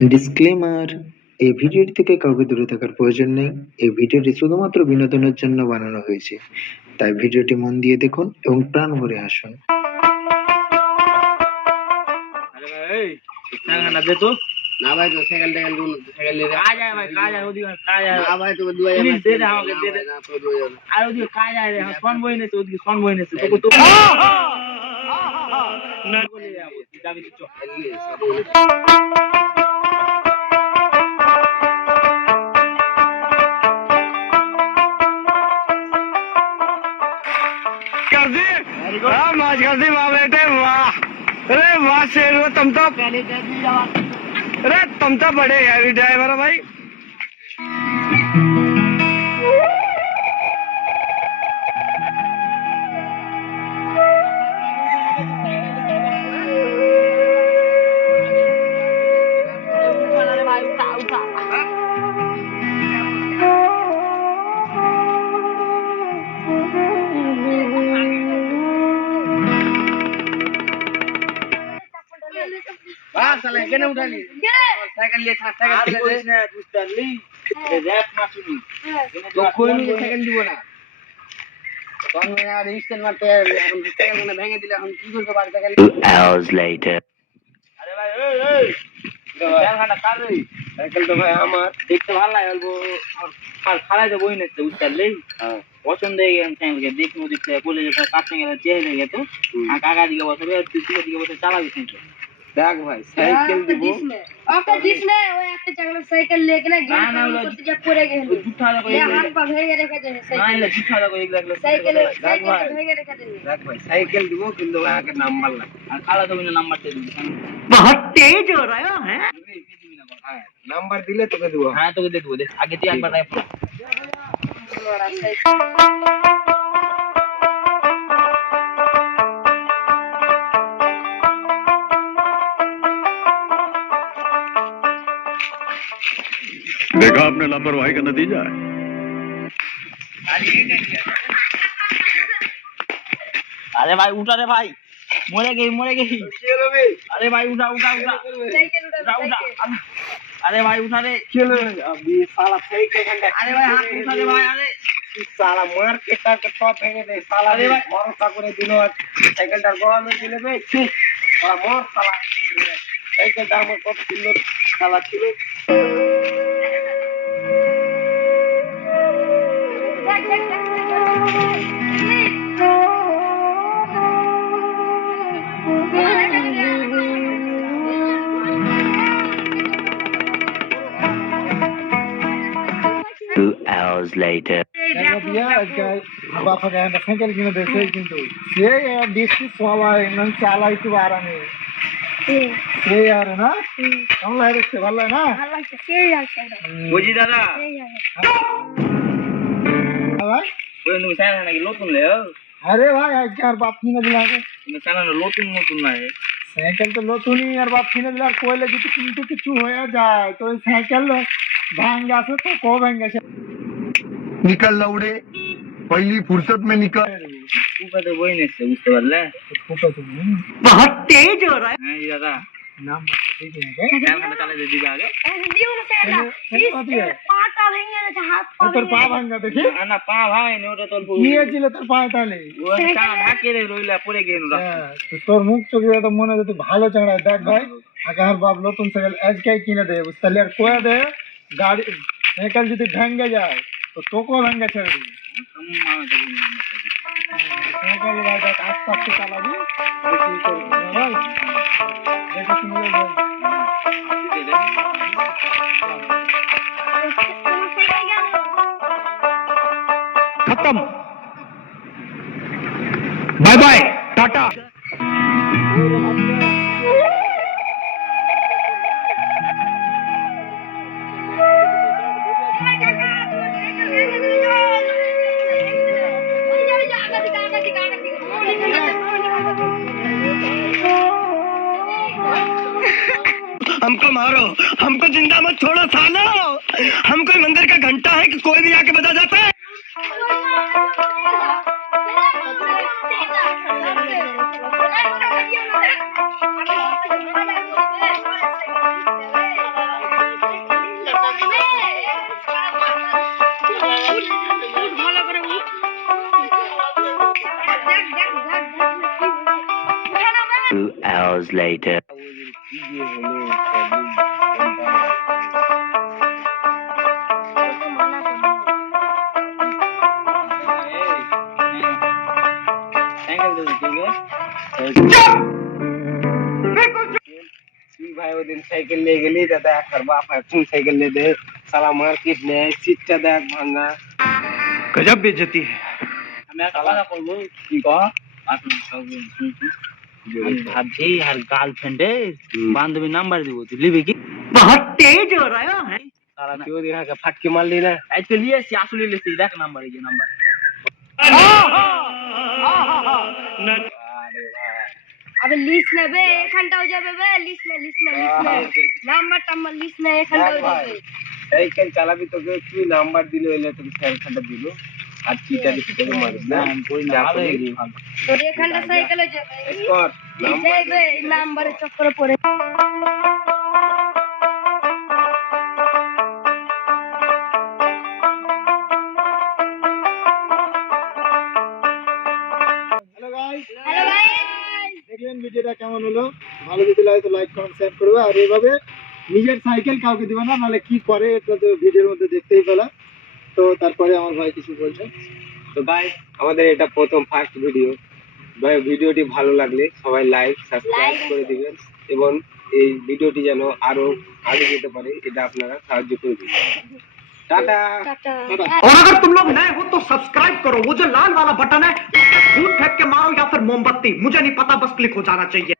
Disclaimer: এই ভিডিওটি থেকে কাউকে দূরে থাকার প্রয়োজন নেই। এই ভিডিওটি শুধুমাত্র বিনোদনের জন্য বানানো হয়েছে। তাই ভিডিওটি মন দিয়ে দেখুন এবং প্রাণ ভরে হাসুন। ना भाई तो साइकिल टेकल दूं साइकिल ले कहाँ जाए भाई कहाँ जाए उदी कहाँ जाए ना भाई तो 2000 प्लीज दे दे हमके दे दे ना तो 2000 अरे उदी कहाँ जाए रे हम कौन बोइने से उदी कौन बोइने से तो ना बोले अब जाबी तो माज कर दी वाह बेटे वाह। अरे वाह शेर हो तुम तो। अरे तुम तो बड़े हैवी ड्राइवर हो भाई। वाह साला केने उठा ली साइकिल ले साइकिल ले ना दूसरा ली रैप मासुनी तो कोई नहीं साइकिल দিব না কোন মেয়া রেজিস্ট্রেশন মারতে हम साइकिल ने ভেঙে দিলে हम কি করব বাড়ি সাইকেল 2 hours later. अरे भाई ए क्या खाना खा रही সাইকেল তো ভাই আমার দেখতে ভালো লাগে বলবো আর খালাই তো বই নেছে বুঝলি পছন্দ হয়ে গেছে আমি দেখি ওদিকে কলেজে কাছে গেলে চেয়ে হয়ে গেছে আর কাকা দিকে বসবে তুই দিকে বসে চালাবি কিন্তু দেখ ভাই সাইকেল দিব ওকে দিছলে ওই একটা চাকলা সাইকেল लेके ना না না ওলা করতে যা পড়ে গেল জুঠা লাগো ये हाथ पर भेगे রেখে দে না সাইকেল এলা জুঠা লাগো এগুলা সাইকেল ভাই। भेगे রেখে দে দেখ ভাই সাইকেল দিব কিন্তু আগে নাম্বার লাগে আর খালা তো বিনা নাম্বার দিয়ে দিবি बहुत तेज हो रहा है। হ্যাঁ নাম্বার দিলে তোকে দিব হ্যাঁ তোকে দিয়ে দেবো দেখ আগে তুই একবার রাইফ लोड़ा साइकिल देखा आपने लापरवाही का नतीजा है। अरे भाई उठा रे भाई मरे गई अरे भाई उठा उठा उठा साइकिल उठा उठा अरे भाई उठा रे चलो अभी साला साइकिल घंटा अरे भाई हाथ उठा रे भाई अरे साला मार के टाक सब भেঙে দে साला अरे भाई। ভরসা করে দিল সাইকেলটার গরমে দিলে বে ছি সালা মোর সালা সাইকেলটা আমার কত সুন্দর সালা ছিল Two hours later. देखो भैया बापा का साइकिल किने देसे কিন্তু সে ডিসি সবাই নন চালাই তো আরামে সে আর না কেমন লাগছে ভালো লাগে না ভালো লাগছে সেই লাগছে বুঝি দাদা সেই লাগে ভাই ওই তুমি সানা নাকি নতুন লে আরে ভাই একবার বাপ কিনে দিলা তুমি সানা নতুন নতুন না সাইকেল তো নতুনই আর বাপ কিনে দিলা কইলে যদি কিন্তু কিছু হয়ে যায় তো ওই সাইকেল ভাঙ গেছে তো কো ভাঙ গেছে निकल लौड़े, पहली फुर्सत में निकल। ऊपर तो वही नहीं से बुझते পারলে बहुत तेज हो रहा হ্যাঁ ই দাদা नाम मत दीजिए ক্যামেরা চালা দে দিবা আগে দিও না সেটা পাটা ভেঙে গেছে হাত পা তোর পা ভাঙা দেখি না পা ভাই নে ওটা তোর নিয়েছিল তোর পা তাহলে ওই কান ঢাকে রে রইলা পড়ে গেল না তো তোর মুখ চোখে তো মনে হচ্ছে তুই ভালো চাঁড়া দেখ ভাই আগে আর বাপ নতুন সাইকেল আজকে কিনে দে তাহলে আর কোয়া দে গাড়ি সাইকেল যদি ভেঙে যায় তো তোকেও ভেঙে ছেড়ে দিবি সাইকেল ভাই দেখ আস্তে আস্তে চালাবি বেশি করবি না ভাই দেখে শুনে ভাই खत्म बाय बाय टाटा हमको मारो हमको जिंदा मत छोड़ो सालो हम कोई मंदिर का घंटा है कि कोई भी आके बजा जाता है। উঠ ভালো করে উঠ। দেখ, দেখ, দেখ, দেখ, উঠে না বে। 2 hours later. কি যে হলো সাইকেল দেবো তোকে তুই ভাই ওদিন সাইকেল নিয়ে গেলি দাদা একবার বাপ এখন সাইকেল নিয়ে দে সালা মার্কেট নেয় সিটটা দেখ ভাঙা गजब बेइज्जती है। আমি একটা কথা বলবো কি কর আসুন সব শুনছি আমি ভাবছি আর গার্লফ্রেন্ডে বান্ধবীর নাম্বার দিব তুই লিবি কি बहुत तेज हो रहा है। সালা তুই ওদিন আগে ফাটকে মারলি না এই তো লিয়ে আসছি আসলে লিখছি দেখ নাম্বার এই যে নাম্বার আরে ভাই আবে লিস্ট নেবে এখানটাও যাবে বে লিস্ট নে লিস্ট নে লিস্ট নে নাম্বার টাম্বার লিস্ট নে এখানটাও যাবে সাইকেল চালাবি তোকে তুই নাম্বার দিল এলে তোকে সাইকেলটা দিল আর চিটা দিতে তোকে মারিস না যা করবি। তোর এখানটা সাইকেলে যাবে স্কট নাম্বার যাইবে নাম্বারের চক্করে পড়ে হ্যালো গাইস, হ্যালো ভাই দেখলেন ভিডিওটা কেমন হলো? ভালো যদি লাগে তো লাইক কমেন্ট শেয়ার করবে। আর এইভাবে নিজের সাইকেল কাউকে দিবে না, নাহলে কি করে এটা তো ভিডিওর মধ্যে দেখতেই পেলাম। তো তারপরে আমার ভাই কিছু বলছে। তো গাইস আমাদের এটা প্রথম ফার্স্ট ভিডিও ভাই ভিডিওটি ভালো লাগলে সবাই লাইক সাবস্ক্রাইব করে দিবেন এবং এই ভিডিওটি যেন আরো আগে যেতে পারে এটা আপনারা সাহায্য করে দিবেন টাটা টাটা और अगर तुम लोग नए हो तो सब्सक्राइब करो, वो जो लाल वाला बटन है, फूट फेंक के मारो या फिर मोमबत्ती, मुझे नहीं पता, बस क्लिक हो जाना चाहिए।